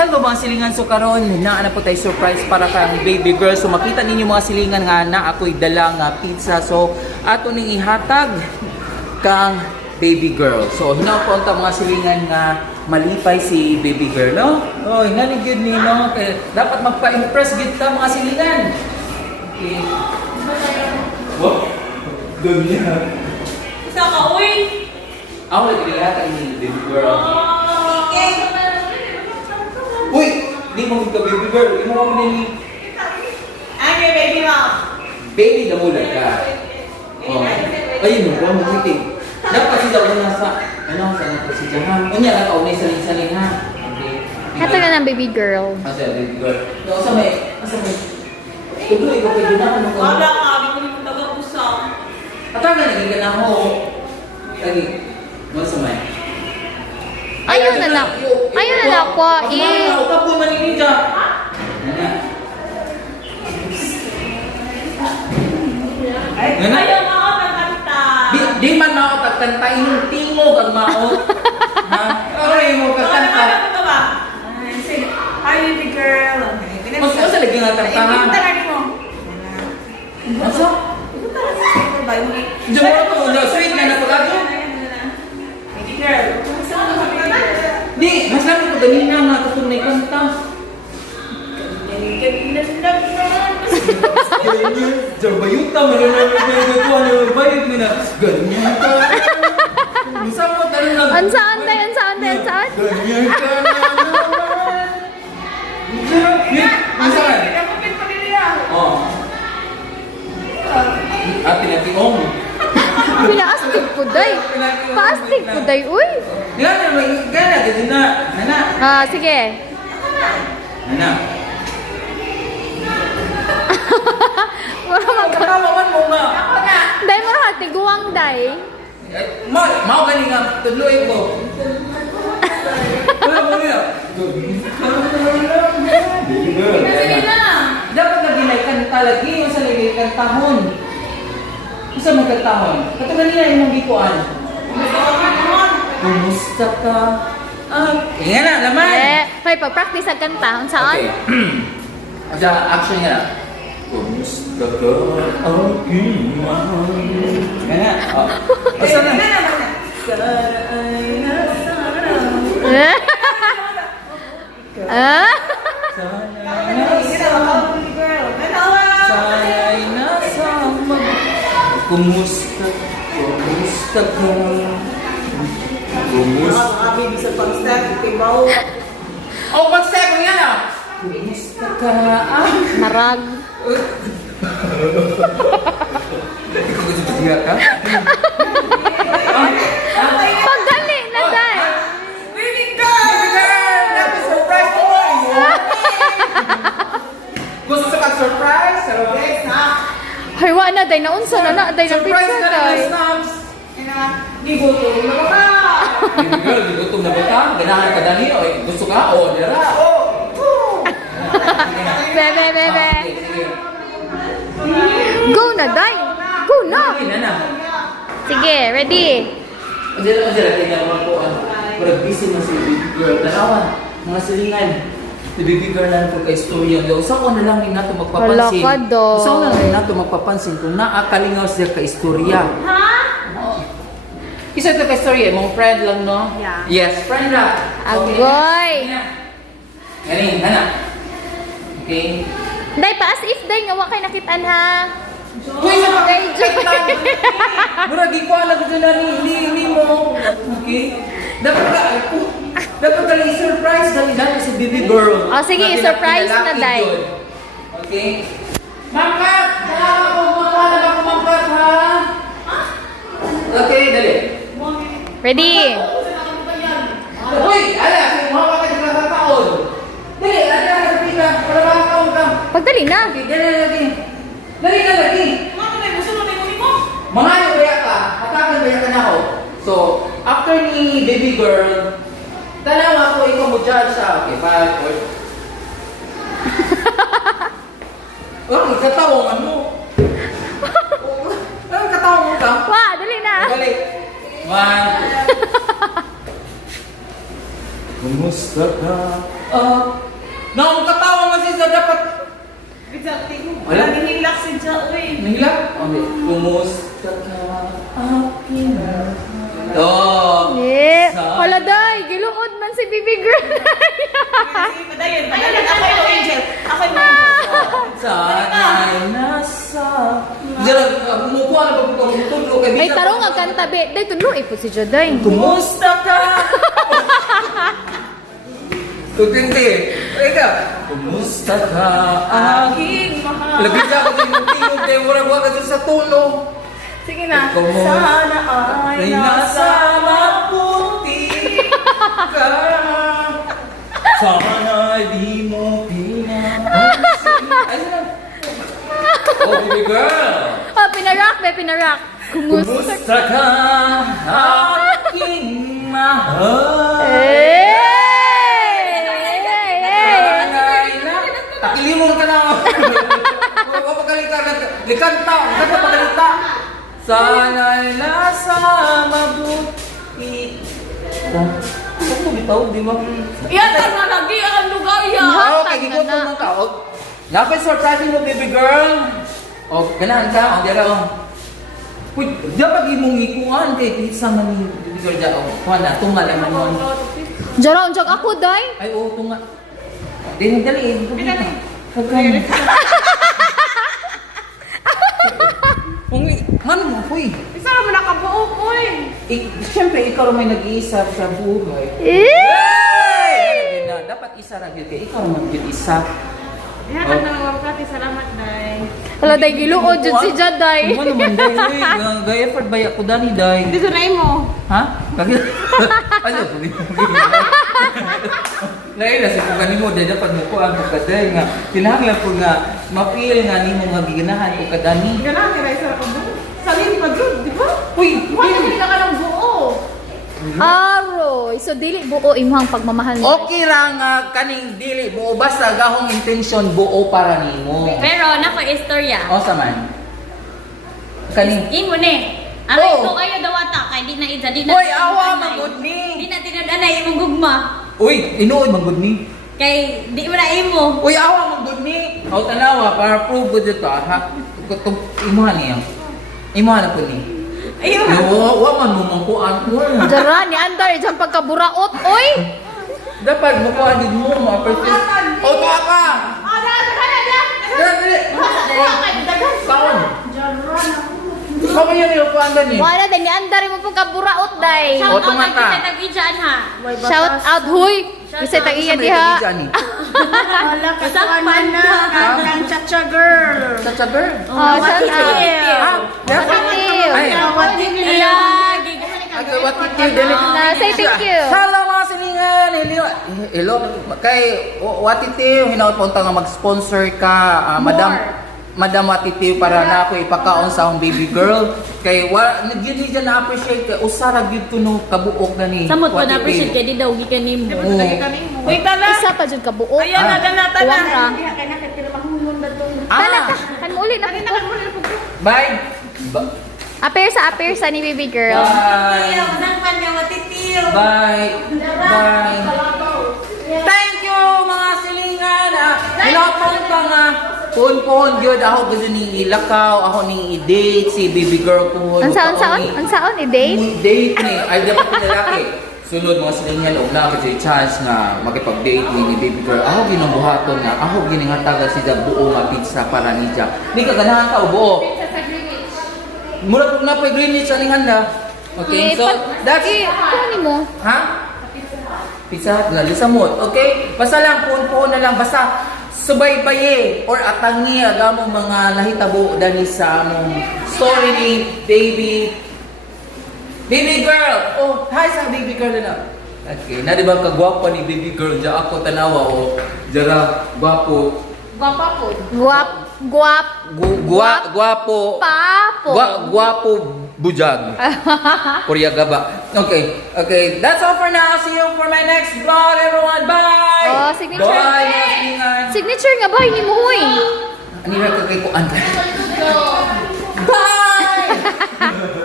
Hello mga silingan, so karon naa na po tayo surprise para kang baby girl. So makita ninyo mga silingan nga na ako'y dala nga pizza. So ato ning ihatag kang baby girl. So hinaw po ang mga silingan nga malipay si baby girl, no? Oh, hinali gyud ni no. Kaya dapat magpa-impress gyud ta mga silingan. Okay. What? Dunya. Isa ka, uy! Ako ihatag ni baby girl. Uy! Di mo ka baby girl. Di mo ka ni... I'm your baby mom. Baby na mula ka. Oh. Ayun mo, huwag mo meeting. Dapat sila ko nasa... Ano, saan ako si Jahan? Unya, nakaunay saling-saling ha. Okay. Hato ka ng baby girl. Asa, baby girl. Asa may... Tuloy, ikaw pwede na ano ka. Wala ka, hindi ko naman taga-usap. Ataga, naging ka na ako. Lagi. Masa may... Ayaw na lang. Ayaw na lang po. Ako ka po maningin dyan. Nana. Ayaw mo ako magkanta. Di man ako tagkanta, inong kag maot. Ha? Ay mo kagkanta. Ano ba? Say, hi baby girl. Mas sa lagi nga kantahan. Ito talaga mo. Asa? Ito talaga sa ba? Diyan mo ako, no, sweet na napagado. Baby girl. Kumusta mo baby girl? Di, mas lami ko ganina nga katong may kanta. Ganda naman. Ganyan, diyan bayuta, manunod ko, ano, bayot mo na. Ganyan ka. Masa mo tanong lang. Ansaan? Ganyan ka na naman. Ansaan? Kapit pa nila. Oh. At pinationg. Pinaastig po day. Paastig po day, uy. Gana, gana, ganyan na. Nana. Ah, sige. Nana. Mura mag... Katawaman mo nga. Ako na. Day, mura ka, tiguang day. Mau gani nga, tudloy ko. Wala mo niya. Sige na. Dapat na ginay kanta lagi, yung sa lagi kantahon. Isa magkantahon. Katulad nila yung mga gikuan. Kumusta ka? Nga na, laman! Fay, pag-practice ang kanta. Ansaan? Okay. Asa, action nga na. Kumusta ka? Aking mahal. Nga na. Asa na? Ah? Sana'y nasa Kumusta? Kumusta ka? Kumusta? Nakakabibi sa pag-step. Tibaw. Oh, pag-step mo yan ah! Kumusta ka? Marag. Ikaw gusto nga ka? Pagdali na day. Baby girl! Surprise ko mo! Gusto sa pag-surprise? Okay, snap! Hay, wa na day. Naunsa na na. Day na Surprise pizza ka na, day. snaps! Gigutom na ba ka? Baby girl, gutom na ba ka? Ganahan ka dali? O, gusto ka? O, dira! Bebe, bebe. Sige. Go na day. Go na. Sige na na. Sige, ready. Tingnan mo po. Parang busy na si baby girl. Dalawa, mga silingan. Si baby girl na po kay storya. Usa ko na lang din nato magpapansin. Hala ka, Doy. Usa ko na lang din nato magpapansin kung naakalingaw siya kay istorya. Ha? Isa ito kay istorya, mong friend lang, no? Yeah. Yes, friend lang. Agoy. Galing, hana. Okay. Day, pa as if day nga wa kay nakitaan ha. Uy, sa pagkaitan! Mura, di ko alam ito na ni mo. Okay? Dapat ka lang i-surprise dali si baby girl. Oh, sige, i-surprise na, Day. Okay? Mangkat! Kailangan ko kumakawa na ako mangkat, ha? Okay, dali. Ready? Uy! Ala! Mahawa ka dyan sa taon. Dali, ala ka sa pita. Para makakaon ka. Pagdali na. Okay, dali lagi. Dali ka lagi. Mga tayo, gusto mo tayo mo? Mga ano kaya ka? Hatakan kaya ka na ako. So, after ni baby girl, tanaw ako, ikaw mo judge sa, okay, 5, 4. Oh, katawangan mo. Ano katawangan mo ka? Wa, dali na. Balik. 1. Kumusta ka? Naong katawa mo siya dapat. Exactly. Wala. Wala nihilak si Ja, uy. Nahila? Okay. Kumusta ka aking Oh. Yeah. Wala day, giluod man si baby girl. Padayon. Ako yung angel. Ako yung angel. Sana'y nasa... Diyan, kumukuha na pagpapagtudlo kay Ay tarong ang kanta be. Day tudlo ipo si Joday. Kumusta ka? Tutindi. Eka. Kumusta ka Aking mahal. Lagi ka ako sa tingog kayo murag-wag ka sa tulo. Sige na. Kumu- Sana ay nasa mabuti ka. Sana'y di mo pinapansin. Ayun na. Oh, baby girl. Oh, pinarak be, pinarak. Kumusta? Kumusta ka aking mahal? Takilimon ka na. Huwag pagalita. Likanta. Likanta pagalita. Sana'y nasa mabuti. Huwag mo bitaw, di ba? Yan na lagi ang lugar yan. Oo, kay gigot mo ng tao. Napay surprising mo, baby girl. O, ganahan ka. O, dira o. Uy, dapat imong ikuan kay pizza man ni baby girl dyan. O, kuha na. Tunga lang naman. Jara unjag ako day. Ay, oo, tunga. Dali, dali. Dali. Huwag man mo, huy. Isa ka mo nakabuo, uy. Siyempre, ikaw may nag-iisa sa buhay. Eh! Dapat isa na yun kay ikaw man yun isa. Yan Oh. ang nangawagkati. Salamat, Day. Wala day giluod jud si Jaday. Ano naman, day, gaya effort ba ko dani, day. Dito na mo. Ha? Bakit? Ano po dito? Laila sa kung kanimo day dapat mo ko ang kaday nga kinahanglan po nga mapil nga nimo nga giganahan ko kadani. Ganahan ka na isa ka buo. Salin pa dyan, di ba? Uy, Wala ka ka ng buo. Aroy, so dili buo imong pagmamahal. okay lang nga kaning dili buo basta gahong intention buo para nimo. Pero nako istorya. O sa man. Kaning Imo ni. Ang Oh. ito kayo dawata kay di na ida di na. Hoy, awa tinad-anay. magud Di ni. na tinadanay imong gugma. Uy, inuod magud ni. Kay di mo na imo. Uy, awa magud ni. O tanawa para prove gud ito ha. Kung imuha niya. Imuha na po ni. Ayun. Wa man mo mangkuan ko. Jara ni andar jang pagkaburaot oy. Dapat mo ko agad mo ma-perfect. O to pa. Dali. Kaon. Kamu yan yung kuanda ni. Wala day ni andar mo pagkaburaot day. O, Shout out tumata. ang kita tag-idyan ha. Shout out huy. Kasi tag iya diha. Wala ka sa na. Kang chacha girl. Chacha girl. Oh, shout out. Ah, Positive. Ay. Lagi. Okay, what did you do? Say thank you. Hello mga silingan! Hello! Kay Watitiw, hinaot po nga mag-sponsor ka, Madam Watitiw, para na ako ipakaon sa akong baby girl. Kay, yun dyan na-appreciate kay usara gyud to no kabuok na ni Samot pa na Watitiw. appreciate kay di daw gikan nimo. Oo. Wait, tala. Isa pa jud ka buo. Ayan na, tala. Uwang ra. Kaya na, kaya mahulong na to. Tala ka. Ah! Kan mo ulit na ko. Bye! Appear sa ni baby girl. Bye! Nang pan nga matitiyo. Bye! Bye! Thank you mga silingan! Hinapon ka nga! Puhon-puhon yun, ako gusto ni ilakaw, ako ni i-date si baby girl ko. Ansaon i-date? I-date ni, ay dapat ko lalaki. Sunod mga silingan, og na kasi chance nga makipag-date ni baby girl. Ako ginambuhaton nga, ako giningatagal siya buo nga pizza para ni Jack. Di ka ganahan ka o buo? Mura po na po yung Greenwich aning handa. Okay, so that's... Kunin mo. Ha? Pizza Hut, lalo sa mood. Okay? Basta lang, puon-puon na lang. Basta subaybaye or atangi agamo mga nahitabo dani sa among story ni baby girl. Oh, hi sa baby girl na. Okay, na di ba kagwapo ni baby girl? Diyan ako tanawa o jara gwapo. Gwapa po. Gwapo. Papo. Gwapo bujag. Kuryaga ba? Okay. That's all for now. See you for my next vlog, everyone. Bye! Oh, signature. Bye, mga silingan. Signature nga ba ni mo huy? Anira ka kay kuan. Bye!